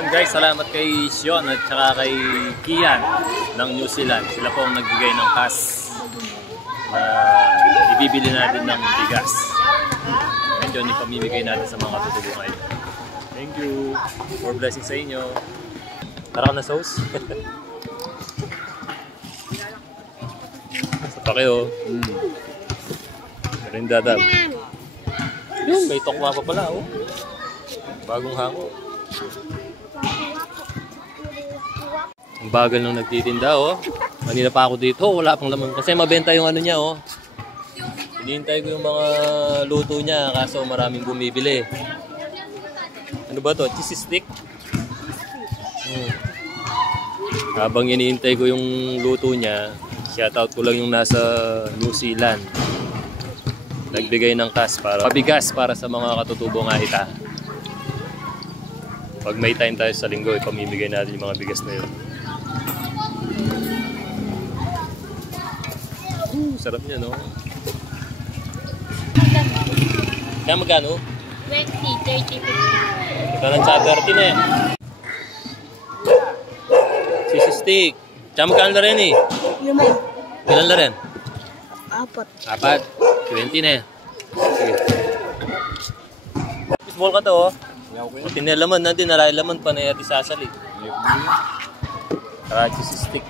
Yun guys, salamat kay Sean at saka kay Kian ng New Zealand. Sila po ang nagbigay ng cash na ibibili natin ng bigas. And yun, ipamimigay natin sa mga katutubo ngayon. Thank you. More blessings sa inyo. Tara na sauce. Sa pa kayo. Merindadab. Yun, may tokwa pa pala. Oh. Bagong hango. Ang bagal nung nagtitinda. Oh. Kanina pa ako dito. Wala pang laman. Kasi mabenta yung ano niya. Oh. Hinihintay ko yung mga luto niya. Kaso maraming bumibili. Ano ba to? Cheese stick? Habang hinihintay ko yung luto niya, shoutout ko lang yung nasa New Zealand. Nagbigay ng cash para pabigas para sa mga katutubo nga ita. Pag may time tayo sa linggo, ipamimigay natin yung mga bigas na yun. Sarap niya, no? Kaya magkano? 20, 30, 50. Ito ng sa 30 na eh. Cheese stick. Tsaka magkano na rin eh? Ilan na rin? 4. 20 na eh. Sige. Small ka to oh. Tinalaman na din. Nalalaman pa na yati sasali. Tara, cheese stick.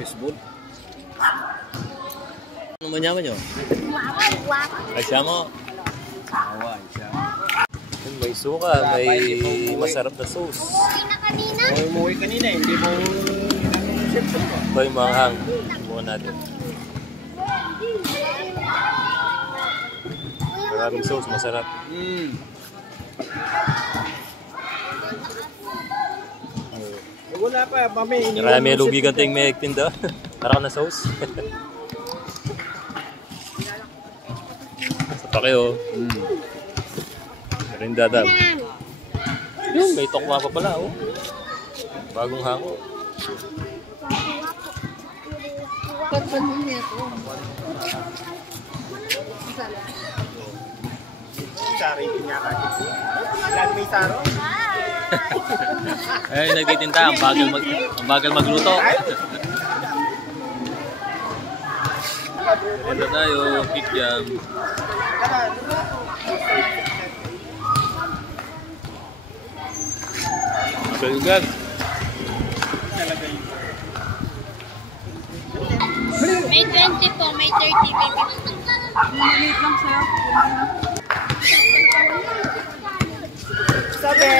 Fishball. Ano manyaman nyo? Ay siya mo. May suka, may masarap na sauce. Umuwi kanina, hindi mo ito yung manghang. Bukan natin. Maraming sauce, masarap. Wala pa, mami. Marami lugi kanting may tinda. Tara na sauce. Sa pa kayo. Merindadab. Yun, may tokwa pa pala. Oh. Bagong hango. Sari, pinyaka. Lag may saro. Ay, nagtitinta. Ang bagal magluto. Ganda tayo. Kick jam. Magagag. May 20 po, may 30, may 50. Minute lang sa'yo. Sabi!